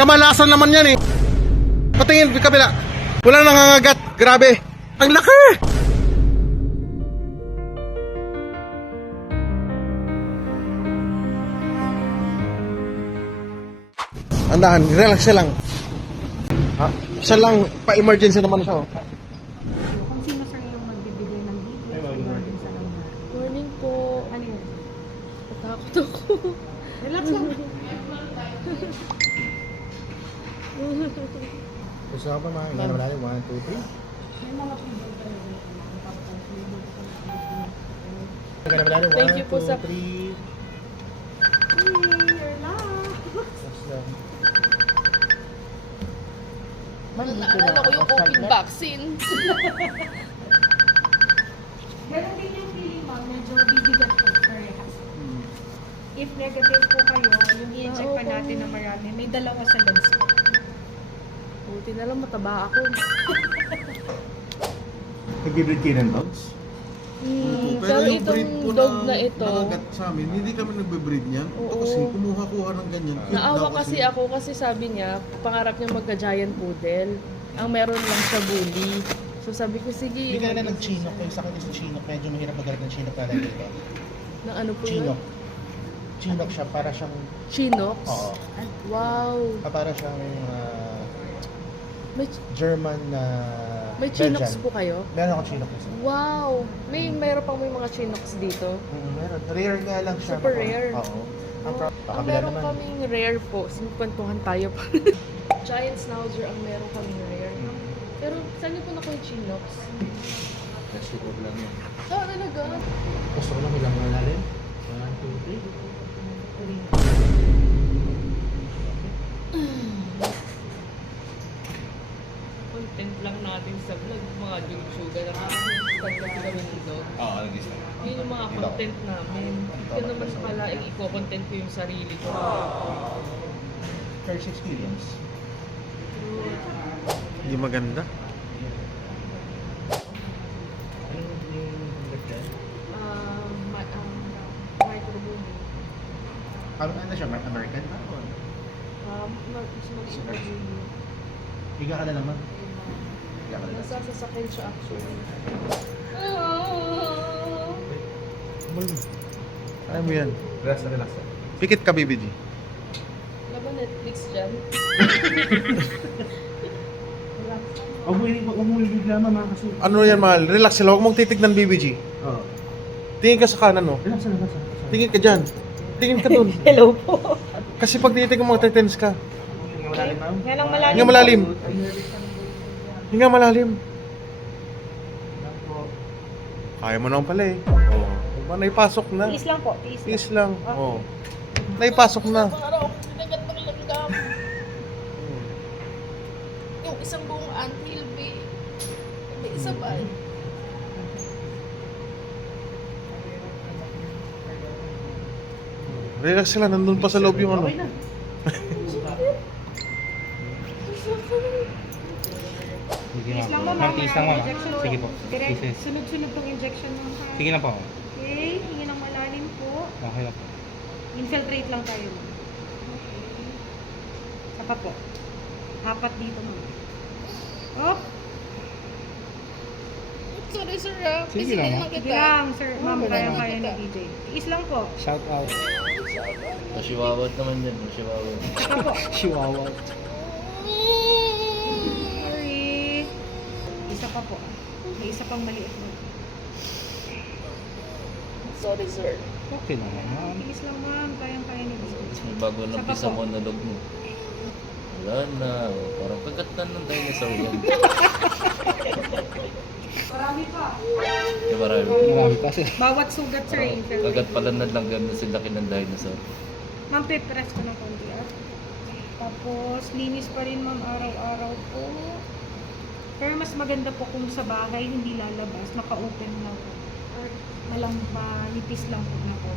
Kamalasan naman yan eh. Patingin, kabila. Walang nangangagat. Grabe. Ang laki! Andahan, relax siya lang. Ha? Siya lang, pa-emergency naman siya. Kung sino sir yung magbibigay ng details regarding sa number. Morning po. Ano yun? Natakot ako. Relax lang. Gusto ka pa mga ilan naman natin? 1, 2, 3. May mga people tayo. Thank you po sa... Naalala ko yung COVID vaccine. Meron din yung feeling ma'am, medyo bibigat po parehas. If negative po kayo, yung i-check pa natin na marami, may dalawa sa lens po. Buti na lang mataba ako. Nag-breed kayo ng dogs? Pero itong dog na ito, nakagat sa amin, hindi kami nagbe-breed niyan. Ito Oo. kasi kumuha-kuha ng ganyan. naawa kasi ako kasi sabi niya, pangarap niya magka-giant poodle. Ang meron lang siya bully. So sabi ko, sige. Hindi ka na ng chinok. Yung sakit is ng chinok. Medyo mahirap magalit ng chinok talaga dito. Ng ano po Chinok. yun? Chinok siya. Para siyang... Chinox? Oo. Wow. Para siyang May, German na... may Chinox Belgian. po kayo? Meron akong chinok isa. Wow. Meron pang may mga Chinox dito. Meron. Rare nga lang siya. Super rare. Oo. Ang Ang meron kaming rare po. Sinukwentuhan tayo pa. Giant Schnauzer ang meron kaming rare. Pero saan niyo po nakuha yung Chinox? Kasi ko lang yun. Ah, talaga? Gusto ko lang ilang malalim. 1, 2, 3. Content lang natin sa vlog. Mga YouTube na start kasi kami ng dog. Oo, nag-isip. Yun yung mga content namin. Hindi ko naman pala i-content ko yung sarili ko. First experience. Hindi maganda. Ano yung nag-test? Microbully. Ano siya? American? Microbully. Higa ka na naman. Higa ka na naman. Nasa sasakyan siya actually. Ayaw mo yan. Relax na relax. Pikit ka, BBG. Wala ba Netflix dyan? Huwag mo bigla mama kasi. Ano yan, mahal? Relax sila. Huwag mong titignan, BBG. Oo. Tingin ka sa kanan, no? Relax na relax. Tingin ka dyan. Tingin ka dun. Hello po. Kasi pag titignan mo, tetens ka. Malalim ma'am. Nga lang malalim. Hinga malalim. Hinga malalim. Kaya mo naman pala eh. Oo. Diba, naipasok na. Tiis lang po, tiis lang. Tiis lang. Oo. Naipasok na. Araw ako pinagat ng langgam. Yung isang buong antil, be. May isa ba? Relax sila. Nandun pa sa loob yung ano. Okay na. Tiis lang mo, ma'am. Tiis lang, ma'am. Injection. Sige po. Direct, Tiis. sunod-sunod tong injection mo. ha? Sige na po. Okay, hingi ng malalim po. Okay lang po. Infiltrate lang tayo. Saka po. Apat dito mo. Oh, Sorry, sir. Sige lang, ma'am. sige lang, sir. Ma'am, kaya-kaya ni DJ. Tiis lang po. Shout out. Masiwawat naman yan, masiwawat. Saka po. Chihuahua. Sorry. Isa pa po. May isa pang maliit mo. Sorry, sir. Okay naman, ma'am. Tiis lang, ma'am. Kayang-kaya ni DJ. Bago ng Saka pisa po. monolog mo. Wala na, parang kagatan ng dinosaur yan. Marami pa. Di marami. Marami kasi. Bawat sugat, sir. infiltrate. Kagat pala na lang ganun sa laki ng dinosaur. Ma'am, pipress ko ng konti, ah. Tapos, linis pa rin, ma'am, araw-araw po. Pero mas maganda po kung sa bahay, hindi lalabas, naka-open lang po. Or malamba, nipis lang po na po.